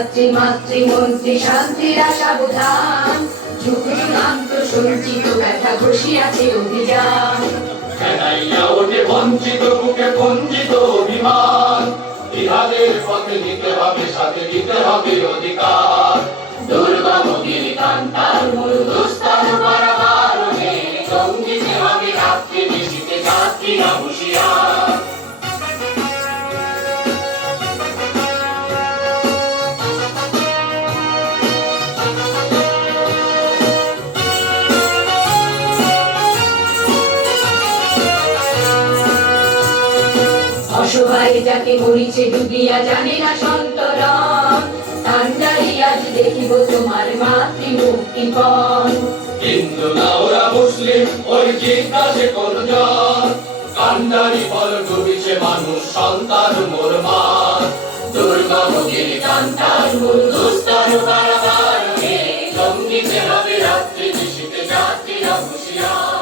ছাত্রী মাতৃমন্ত্রী শান্তির আশা বোধান যুগান্ত সঞ্চিত ব্যথা ঘষিয়াছে অভিযান খেলাইয়া ওঠে বঞ্চিত বুকে বঞ্চিত অভিমান ইহাদের পথে নিতে হবে সাথে দিতে হবে অধিকার দুর্গম গিরিকান্তার মূল দুস্তার পারাবারণে সঙ্গীতে হবে রাত্রি নিশীতে যাত্রীরা হুঁশিয়ার অসহায় যাকে মরিছে ডুবিয়া জানে না সন্তরণ কান্ডারি আজ দেখিব তোমার মাতৃমুক্তিপণ হিন্দু না ওরা মুসলিম ওই জিজ্ঞাসে কোন জন কান্ডারি বল ডুবিছে মানুষ সন্তান মোর মা দুর্গম গিরিকান্তার মূল দুস্তর পারাবারণে সঙ্গীতে হবে রাত্রি নিশীতে যাত্রীরা হুঁশিয়ার